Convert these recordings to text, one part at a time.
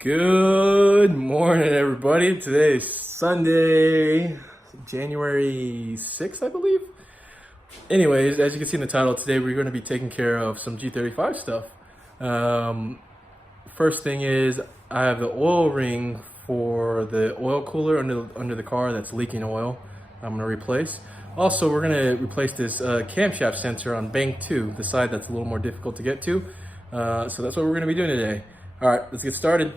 Good morning, everybody. Today is Sunday, January 6th, I believe. Anyways, as you can see in the title, today we're going to be taking care of some G35 stuff. First thing is I have the oil ring for the oil cooler under the car that's leaking oil. I'm going to replace. Also, we're going to replace this camshaft sensor on bank 2, the side that's a little more difficult to get to. So that's what we're going to be doing today. All right, let's get started.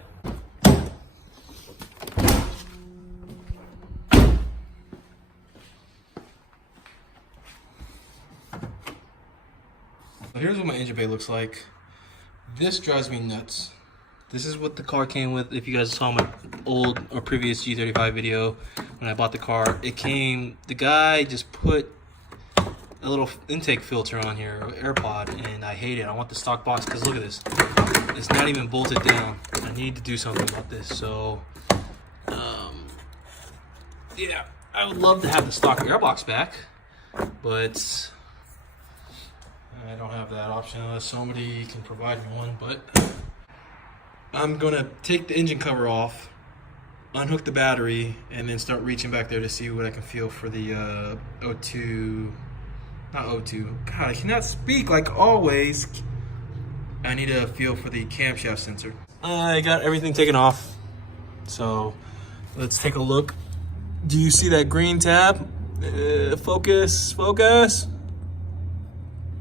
So here's what my engine bay looks like. This drives me nuts. This is what the car came with. If you guys saw my old or previous G35 video when I bought the car, it came, the guy just put a little intake filter on here, or AirPod, and I hate it. I want the stock box because look at this. It's not even bolted down. I need to do something about this. So, yeah, I would love to have the stock airbox back, but I don't have that option unless somebody can provide me one. But I'm gonna take the engine cover off, unhook the battery, and then start reaching back there to see what I can feel for the O2. Not O2. God, I cannot speak like always. I need a feel for the camshaft sensor. I got everything taken off, so let's take a look. Do you see that green tab? Focus.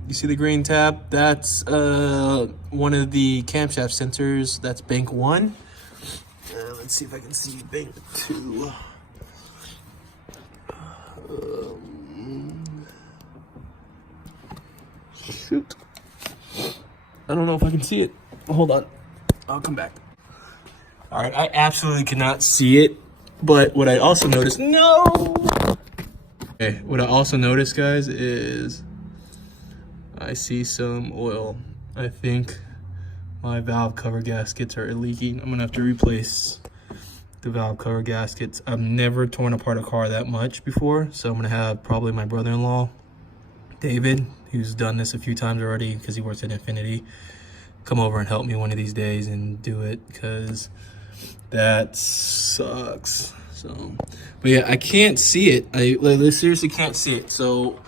You see the green tab? That's one of the camshaft sensors. That's bank 1. Let's see if I can see bank 2. Shoot. I don't know if I can see it. Hold on. I'll come back. All right, I absolutely cannot see it. But what I also noticed, Okay, what I also noticed, guys, is I see some oil. I think my valve cover gaskets are leaking. I'm gonna have to replace the valve cover gaskets. I've never torn apart a car that much before, so I'm gonna have probably my brother-in-law, David, who's done this a few times already because he works at Infinity, come over and help me one of these days and do it, because that sucks. So, but yeah, I can't see it. I seriously can't see it. So,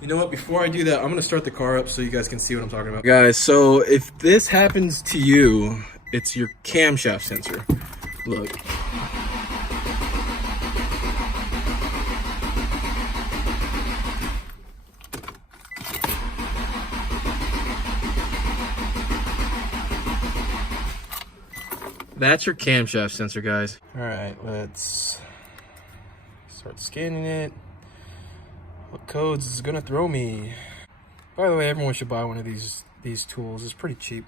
you know what? Before I do that, I'm gonna start the car up so you guys can see what I'm talking about. Guys, so if this happens to you, it's your camshaft sensor. Look. That's your camshaft sensor, guys. All right, let's start scanning it. What codes is it gonna throw me? By the way, everyone should buy one of these tools. It's pretty cheap.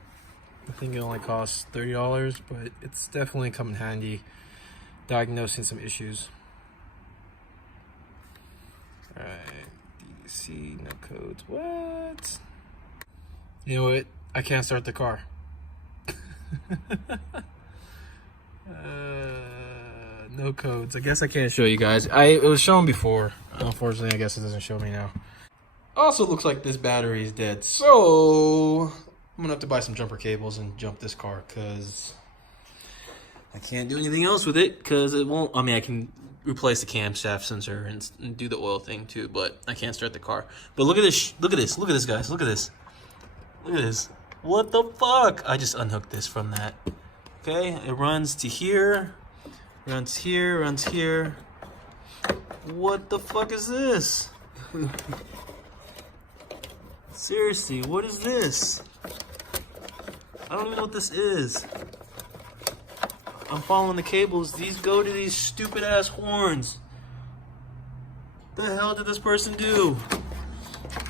I think it only costs $30, but it's definitely come in handy diagnosing some issues. All right, DC, no codes. What? You know what? I can't start the car. No codes. I guess I can't show you guys. It was shown before. Unfortunately, I guess it doesn't show me now. Also looks like this battery is dead. So I'm gonna have to buy some jumper cables and jump this car because I can't do anything else with it because it won't. I mean, I can replace the camshaft sensor and do the oil thing too, but I can't start the car. But look at this. Look at this. Look at this, guys. Look at this. Look at this. What the fuck? I just unhooked this from that. Okay, it runs to here, runs here, runs here. What the fuck is this? Seriously, what is this? I don't even know what this is. I'm following the cables. These go to these stupid ass horns. What the hell did this person do?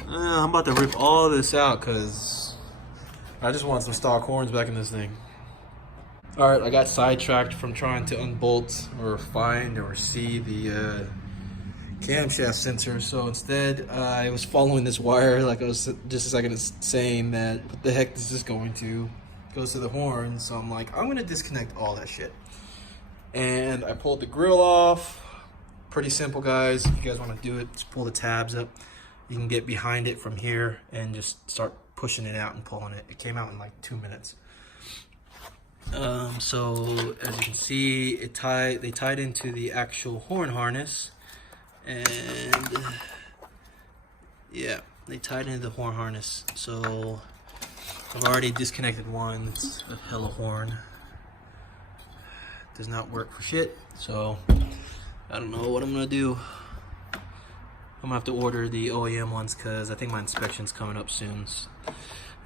I'm about to rip all this out because I just want some stock horns back in this thing. All right, I got sidetracked from trying to unbolt or find or see the camshaft sensor. So instead, I was following this wire like I was just a second saying that what the heck is this going to? It goes to the horn. So I'm like, I'm gonna disconnect all that shit. And I pulled the grill off. Pretty simple, guys. If you guys wanna do it, just pull the tabs up. You can get behind it from here and just start pushing it out and pulling it. It came out in like 2 minutes. So as you can see, they tied into the actual horn harness, and yeah, they tied into the horn harness. So I've already disconnected one. It's a hella horn. Does not work for shit. So I don't know what I'm gonna do. I'm gonna have to order the OEM ones because I think my inspection's coming up soon,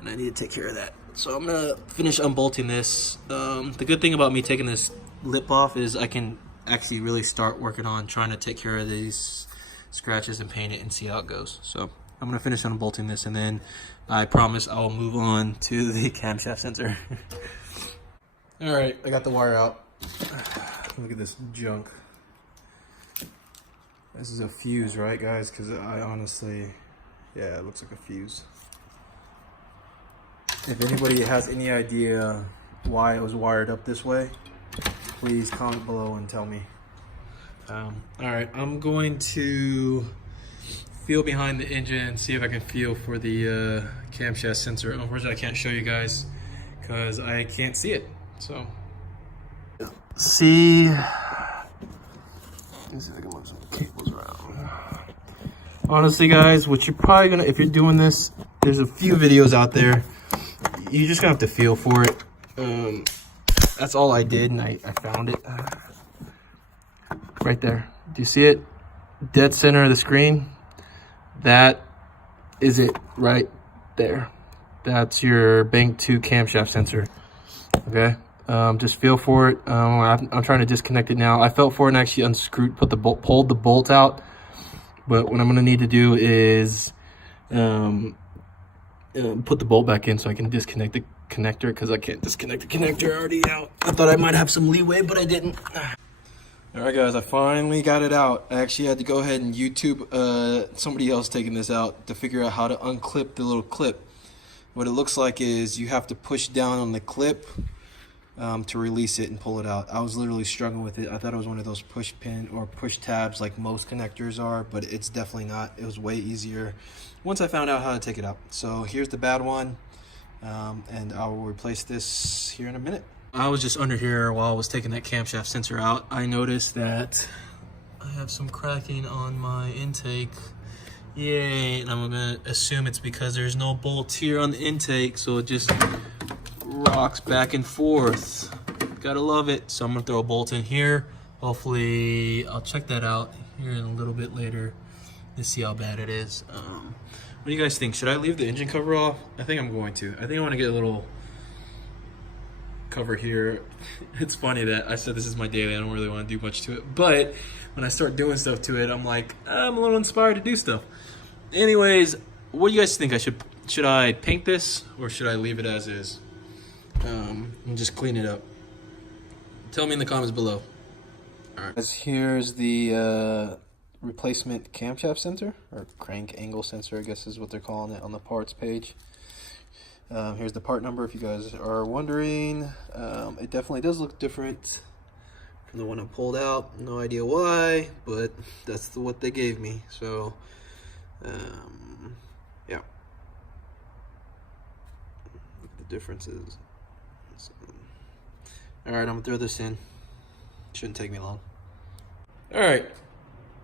and I need to take care of that. So I'm gonna finish unbolting this. The good thing about me taking this lip off is I can actually really start working on trying to take care of these scratches and paint it and see how it goes. So I'm gonna finish unbolting this, and then I promise I'll move on to the camshaft sensor. All right, I got the wire out. Look at this junk. This is a fuse, right, guys? Because I honestly, yeah, it looks like a fuse. If anybody has any idea why it was wired up this way, please comment below and tell me. All right, I'm going to feel behind the engine and see if I can feel for the camshaft sensor. Unfortunately, I can't show you guys because I can't see it. So, see. Let's see if I can move some cables around. Honestly, guys, what you're probably gonna, if you're doing this, there's a few videos out there. You're just gonna have to feel for it. That's all I did, and I found it right there. Do you see it? Dead center of the screen. That is it right there. That's your Bank 2 camshaft sensor. Okay. Just feel for it. I'm trying to disconnect it now. I felt for it and actually unscrewed, pulled the bolt out. But what I'm gonna need to do is put the bolt back in so I can disconnect the connector, because I can't disconnect the connector already out. I thought I might have some leeway, but I didn't. All right, guys, I finally got it out. I actually had to go ahead and YouTube somebody else taking this out to figure out how to unclip the little clip. What it looks like is you have to push down on the clip to release it and pull it out. I was literally struggling with it. I thought it was one of those push pin or push tabs like most connectors are, but it's definitely not. It was way easier once I found out how to take it out. So here's the bad one, and I will replace this here in a minute. I was just under here while I was taking that camshaft sensor out. I noticed that I have some cracking on my intake. Yay, and I'm gonna assume it's because there's no bolts here on the intake, so it just rocks back and forth. Gotta love it. So I'm gonna throw a bolt in here. Hopefully I'll check that out here in a little bit later to see how bad it is. What do you guys think? Should I leave the engine cover off? I think I'm going to. I think I want to get a little cover here. It's funny that I said this is my daily. I don't really want to do much to it, but when I start doing stuff to it, I'm like, I'm a little inspired to do stuff. Anyways, what do you guys think? Should I paint this or should I leave it as is? And just clean it up. Tell me in the comments below. All right. Here's the replacement camshaft sensor, or crank angle sensor, I guess is what they're calling it on the parts page. Here's the part number if you guys are wondering. It definitely does look different from the one I pulled out. No idea why, but that's what they gave me. So, yeah. Look at the differences. All right, I'm gonna throw this in. Shouldn't take me long. All right,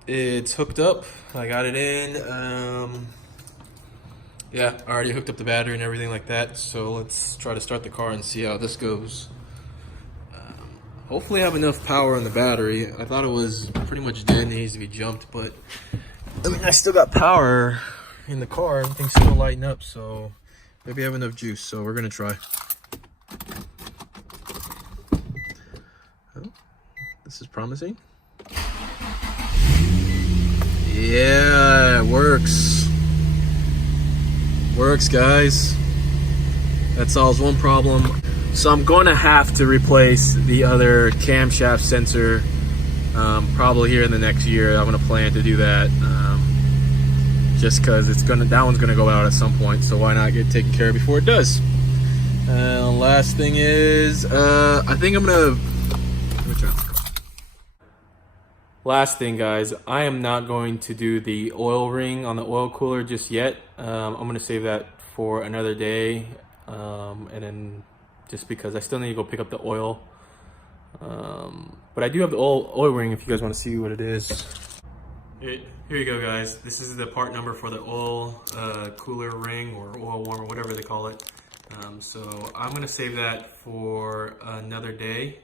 it's hooked up. I got it in. Yeah, I already hooked up the battery and everything like that. So let's try to start the car and see how this goes. Hopefully I have enough power in the battery. I thought it was pretty much dead and it needs to be jumped, but I mean, I still got power in the car. Everything's still lighting up, so maybe I have enough juice. So we're gonna try. Oh, this is promising. Yeah, it works. Works, guys. That solves one problem. So I'm going to have to replace the other camshaft sensor probably here in the next year. I'm going to plan to do that just because that one's going to go out at some point. So why not get taken care of before it does? Last thing is, I think I'm going to... Last thing, guys, I am not going to do the oil ring on the oil cooler just yet. I'm going to save that for another day, and then just because I still need to go pick up the oil But I do have the oil ring if you guys want to see what it is. Here you go, guys. This is the part number for the oil cooler ring or oil warmer, whatever they call it. So I'm gonna save that for another day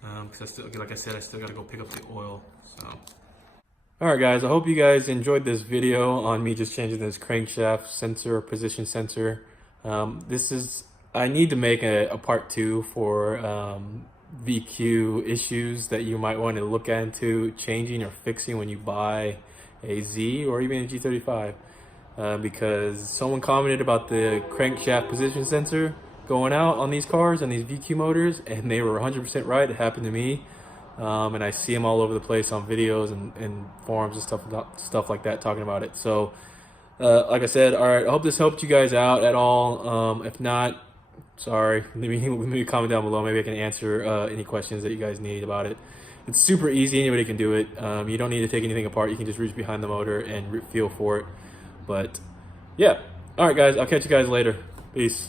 because I still, like I said, I still gotta go pick up the oil. So, all right, guys. I hope you guys enjoyed this video on me just changing this crankshaft sensor or position sensor. I need to make a part 2 for VQ issues that you might want to look into changing or fixing when you buy a Z or even a G35, because someone commented about the crankshaft position sensor going out on these cars and these VQ motors, and they were 100% right. It happened to me, and I see them all over the place on videos and forums and stuff like that talking about it. So like I said, all right, I hope this helped you guys out at all. If not, sorry, leave me a comment down below. Maybe I can answer any questions that you guys need about it. It's super easy. Anybody can do it. You don't need to take anything apart. You can just reach behind the motor and feel for it. But yeah. All right, guys. I'll catch you guys later. Peace.